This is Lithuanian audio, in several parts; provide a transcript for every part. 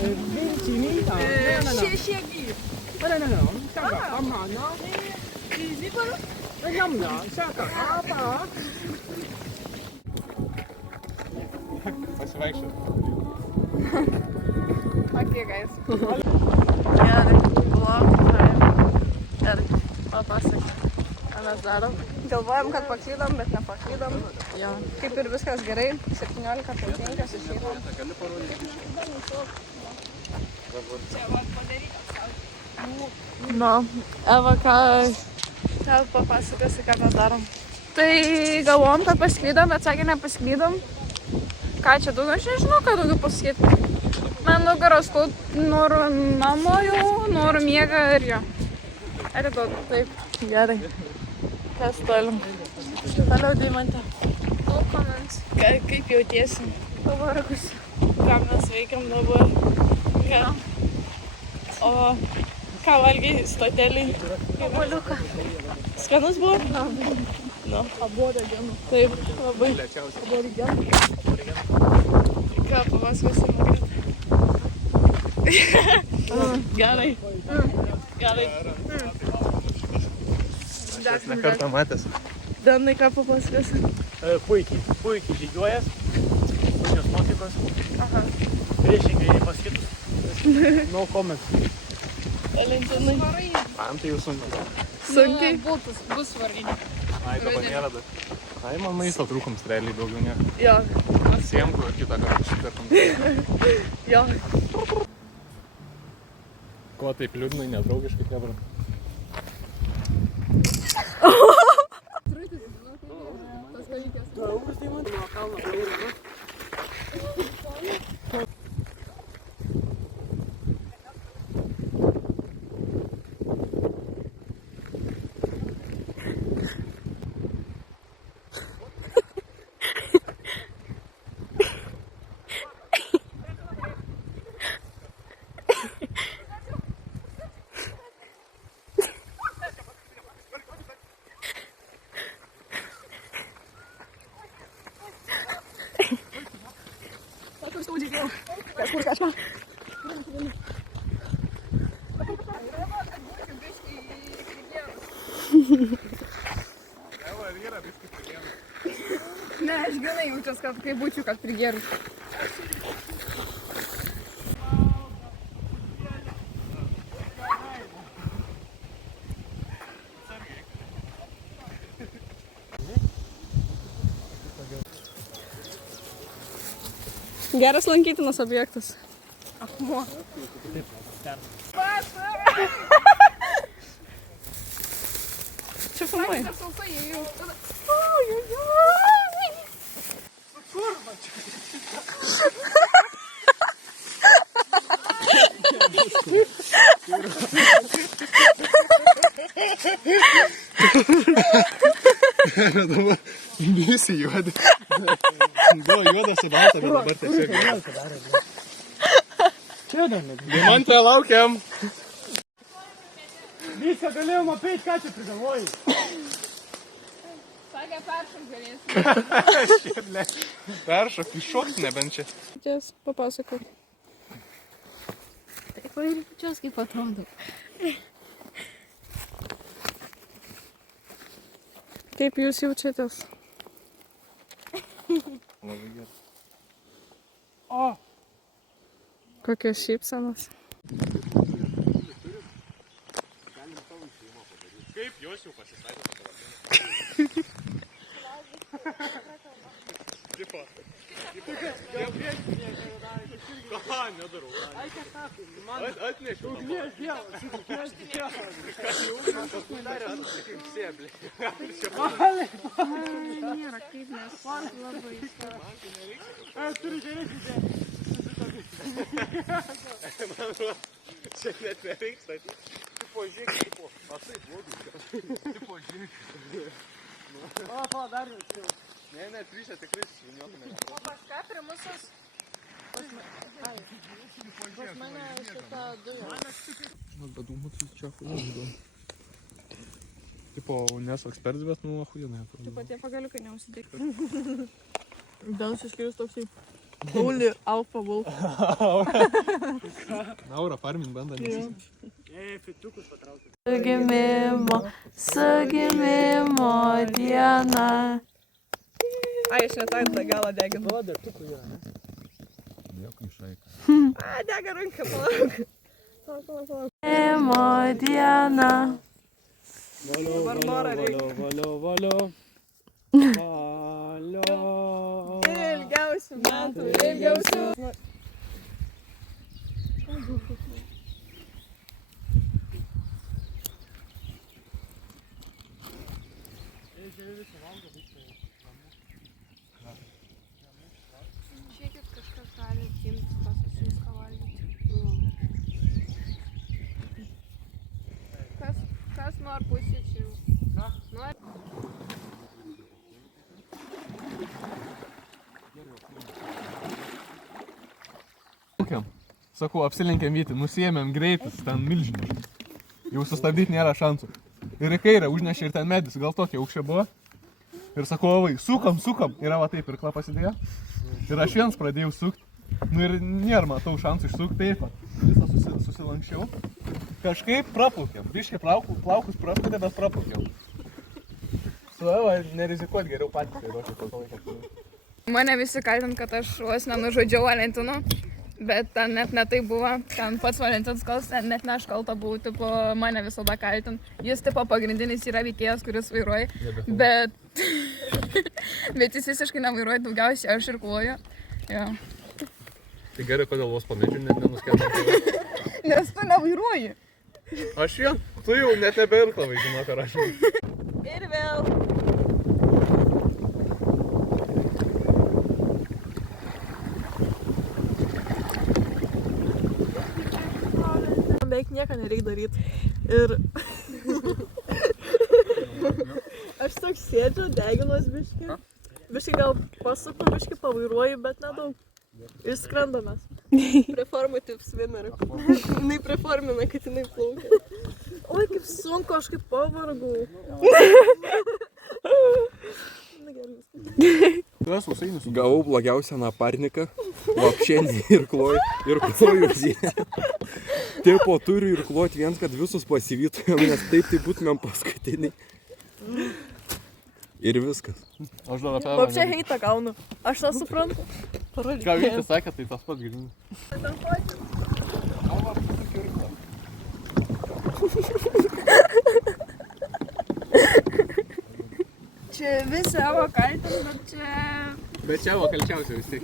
Vincinita. Shegi. No. Saka, amana. Easy pa. Namna, saka, apa. Pasivaikščioti. Okay, guys. Gerai, vlog ir papasakok, ką mes darom. Galvojam, kad paklydom, bet nepaklydom. Jo. Kaip ir viskas gerai, 17:05 išėjom. Nu, Eva, ką papasakosi, ką mes darom? Tai galvojom, kad pasiklydom, bet sakė, nepasiklydom. Ką čia daugiau, aš nežinau, ką daugiau pasakyti. Man nugaros skaud, noriu namo jau, noriu miegą ir jo. Ar daug? Taip, gerai. Kas toliau? Toliau, Deimante. No comments. Kaip jautiesi? Pavargus. Ką mes veikiam dabar? Ką? O ką valgiai stotelį? Obuoliuką. Skanus buvo? Nu. Abuodo dienų. Taip, labai. Abuodo dienų. Ką papasakosi, Margarita? Gerai. Gerai. Aš nekartą matęs. Danai, ką papasakosi? Puikiai žygiuojas, puikios nuotaikos, Aha. priešingai nei pas kitus. No comment. Valentinai. Man tai jau sunku. Sunkiai. Bus varinė. Ai, dabar nėra dar. Ai, man maisto trūkums realiai daugiau nieko. Jo. Siemku ir kitą kartą šikartam. Jo. Ko taip liūdnai, nedraugiškai, kebra? Ne, aš gana jaučiuos, kad kaip būčiau, kad prigėrus. Geras lankytinas objektas. Akmuo. Čia filmuoji. Aš saukai jau. Dabar visi juodi. Buvo juodas į baltą, bet dabar tiesiog. Deimante, laukiam. Viską galėjom apeit, ką čia prigalvojai? Sakė, peršok galėsi. Peršok, iššoks nebent čia. Ties, papasakok. Taip, ir pačios kaip atrodo. Kaip jūs jaučiatės? Labai gerai. O, Kokios šypsenos? Kaip jos jau pasistatė? Tipo. Ką, nedarau. Atnešiu. Nėra kaip mes. Labai. turi geresnį dėmesį. Čia net nereiks statyti. Tipo žiūrėk, tipo. A taip, blogai. Tipo žiūrėk. O, dar jau. Ne, trišę tikrai šviniuokime. O pas ką primusas? Pas mane šitą dują. Надо думать, что охуенно. Tipo, nesu ekspertas, bet nu охуенно. Taip pat tie pagaliukai neužsidėkti. Gal išskirius toksai. Pauli Alfa Wolf. Naura farming banda nesis. Sugimimo diena. Ai, aš ne tą galą deginu. O, dar tukų yra, ne? Nieko išraika. A, dega ranka, palauk. Sugimimo diena. Barbara reikia. Valio. Ilgiausių metų, ilgiausių. Žiūrėkit, kažkas gali imti tos atsiuską valgyti. Kas nori pusryčių? Nori? Sakau, apsilenkėm Vytį, nusiėmėm greitis, ten milžiniškas. Jau sustabdyti nėra šansų. Ir į kairę užnešė ir ten medis, gal tokie aukščia buvo. Ir sakau, ovai, sukam. Ir va taip, irkla pasidėjo. Ir aš viens pradėjau sukti. Nu ir nėra, matau, šansų išsukti taip pat. Visą susilankščiau. Kažkaip praplaukėm. Biškai plaukus praplėtė, bet praplaukėm. Su Eva nerizikuot geriau patys, kai ruošiu po to laiką. Mane visi kaltint, kad aš vos nenužudžiau Valentino. Bet ten net netai buvo, ten pats Valentinas kaltas, ten net ne aš kalta buvau, tipo, mane visada kaltint. Jis, tipo, pagrindinis yra veikėjas, kuris vairuoja, bet jis visiškai nevairuoja, daugiausiai aš ir kloju. Jo. Tai gerai, kodėl vos pamėdžiu, net nenuskėtam. Nes tu nevairuoji. Aš vien, tu jau net nebeirklavai, žinok, ar aš. Ir vėl. Beveik nieko nereikia daryti. Ir aš toks sėdžiu, deginuos biškį. Biškį gal pasuku, biškį pavairuoju, bet nedaug. Ir skrendamės. Performative swimmer. Jinai preformina, kad jinai plaukia. Oi, kaip sunku, aš kaip pavargau. Gavau blogiausią naparniką, vapšė irkloju zie. Tipo turiu irkluoti viens, kad visus pasivytumėm, nes taip tai būtumėm paskutiniai. Ir viskas. Aš dar apie... Vapšė heitą gaunu. Aš tą suprantu. Ką Vytis sakė, tai tas pats grįžtų. Čia visi Evo kaltint, bet čia... Bet čia Evo kalčiausia vis tiek.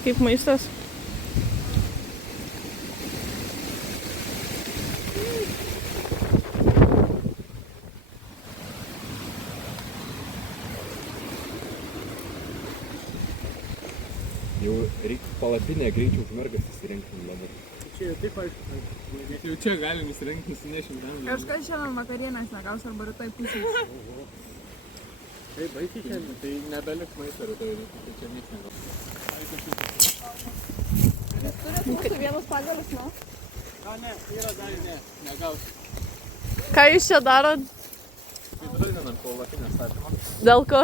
Kaip maistas? Jau reikia palapinę greičiau už mergas įsirengti dabar. Čia jau taip aišku. Jau čia galim įsirengti, nusinešim ten. Kažkas šiandien vakarienės negaus arba rytoj pusės. Tai baisiai šiandien, tai nebeliks maisto rytoj, tai čia nieks negaus. Kad vienas pagalas, nu? A, ne, yra dar, negaus. Ką jūs čia darot? Tai dralinam palapinę statymą, Dėl ko?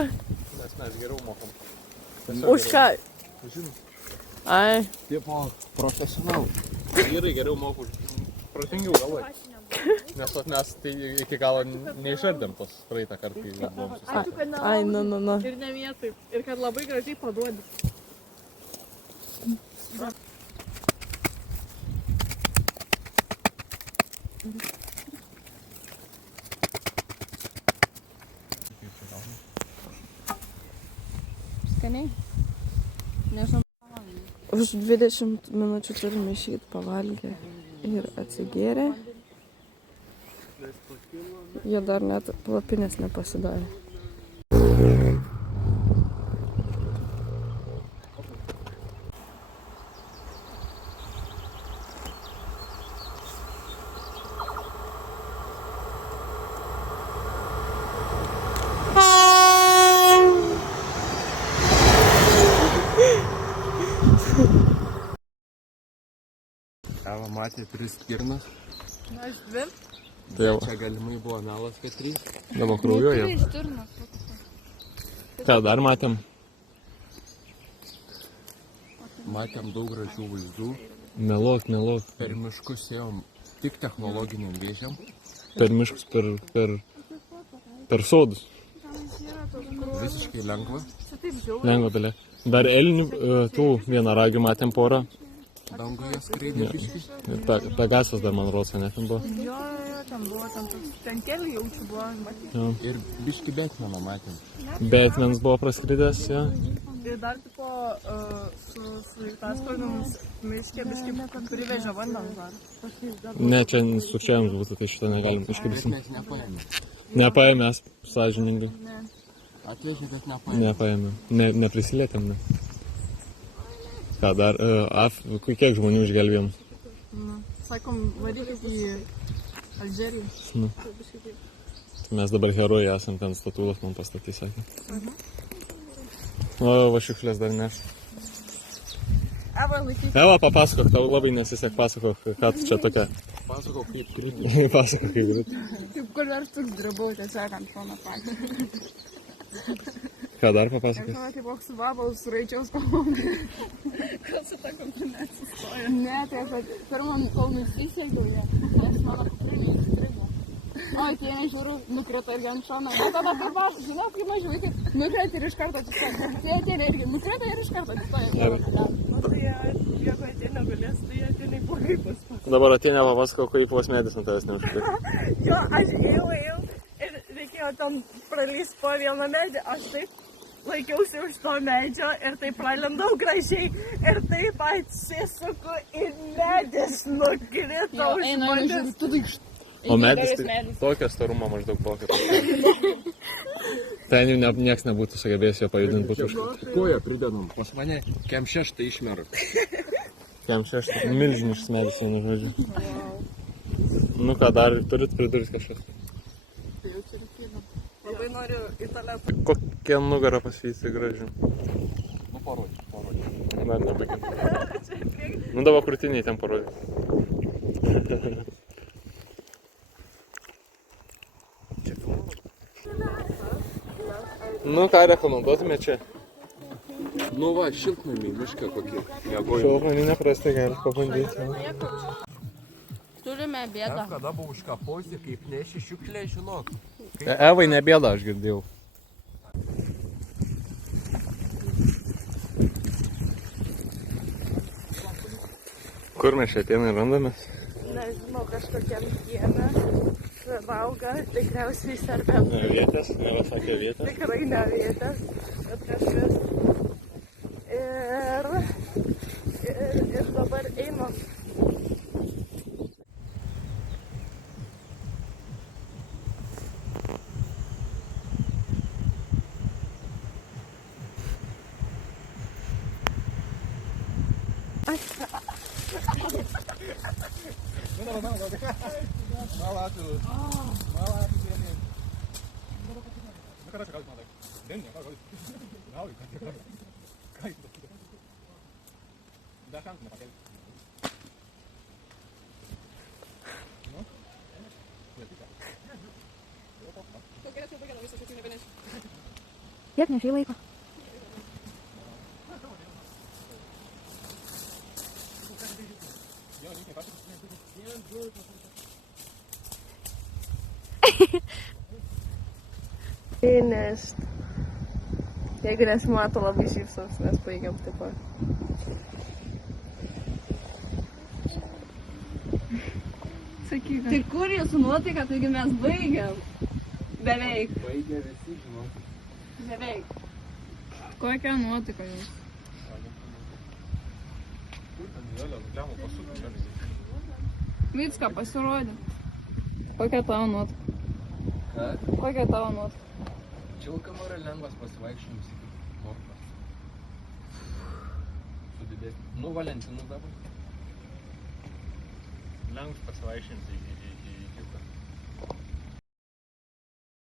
nes mes geriau mokam. Už ką? Žinau. Ai. Tipo profesionalų. Vyrai geriau moka už protingiau galvoj. Nes mes tai iki galo neišardėm tos praeitą kartą, kai buvom susitikti. Ai, nu. Ir ne vietoj. Ir kad labai gražiai paduodi. Skaniai? Nežinau. Už 20 minučių turime išeiti pavalgę. ir atsigėrė. Jie dar net palapinės nepasidarė. Eva matė 3 skirnas. Na, aš 2. Tai jau, Čia galimai buvo melas, kad 3. dabar kraujuoja. Ką dar matėm? Matėm daug gražių vaizdų. Meluok. Per miškus ėjom tik technologiniam vėžiam. Per miškus, per sodus. Visiškai lengva. Lengva dalė. Dar elnių, tų vienaragių matėm porą. Danguje skraidė biškį. Ir Pegasas dar man rodo, ne ten buvo. Jo, ten buvo, ten keli jaučių buvo, matyti. Ir biškį Betmeną matėm. Betmens buvo praskridęs, jo. Ir dar tipo su sraigtasparniu miške biškį privežė vandens dar. Ne, čia sukčiavimas būtų, tai šitą negalim iškrisim. Mes nepaėmėm. Nepaėmės, sąžiningai. Atvežė, bet nepaėmėm. Nepaėmė. Neprisilietėm, ne. Ką dar, kiek žmonių išgelbėjom? Sakom, varykit į Alžeriją. Nu. Tai mes dabar herojai esam, ten statulas man pastatys, sakė. O, va šiukšlės dar neš. Eva, laikyk. Eva, papasakok, tau labai nesisek, pasakok, ką tu čia tokia. Pasakau, kaip kriti. Pasakok, kaip greit. Kaip kur dar toks drabau, tiesiog ant šono patį. Ką dar Ir papasakok? tada taip su babal suraičiaus kalbom. Gal su ta kombinacija stoja? Ne, tai kad pirmą kol nusisėgiau, nes mano kuprinė įstrigo. O, tai nežiūriu, nukrito irgi ant šono. O tada taip pat, žinau, kaip mažiau vaikai, nukrito ir iš karto atsistoja. Tai ateina irgi, nukrito ir iš karto atsistoja. O tai jeigu ateina galės, tai ateina į blogai pas. Dabar ateina papasakok, kaip vos medis ant tavęs neužkrito. Jo, aš ėjau ir reikėjo ten pralyst po vieną medį, aš taip laikiausi už to medžio ir taip pralendau gražiai ir taip atsisuku ir medis nukrito už manęs. O medis tai tokio storumo maždaug tokio. Ten jau nieks nebūtų sugebėjęs jo pajudinti būtų užkrito. Koją pridedam. Pas mane kem 6 išmera. Kem 6, milžiniškas medis, vienu žodžiu. Nu ką dar, turit pridurti kažkas? Labai noriu į tualetą. Kokia nugarą pasvyti graži. Nu, parodį. Dar nebaigim. Nu dabar krūtiniai ten parodys. Nu ką rekomenduotume čia? Nu va, šiltnamiai mišką kokie. Šiltnamį neprastai galit pabandyti. Turime bėdą. Kada buvau užkaposi, kaip neši šiukšlė, žinok. Evai nebėda, aš girdėjau. Kur mes čia ateinai randamės? Nežinau, kažkokiam kieme valga, tikriausiai serbentai. Ne vietės, Eva sakė vietės. Tikrai ne vietės, bet kažkas. Ir dabar einam. Kiek nešiai laiko? Nes jeigu nesimato, labai šypsos, mes baigiam taip pat. Sakyk. Tai kur jūsų nuotaika, taigi mes baigiam? Beveik. Baigė visi, žinok. Beveik. Kokia nuotaika jūs? Vycka pasirodė. Kokia tavo nuotaika? Ką? Kokia tavo nuotaika? Čilkama yra lengvas pasivaikščiojimas iki Morkos. Su didesniu. Nu, Valentinu dabar. Lengvas pasivaikščiams iki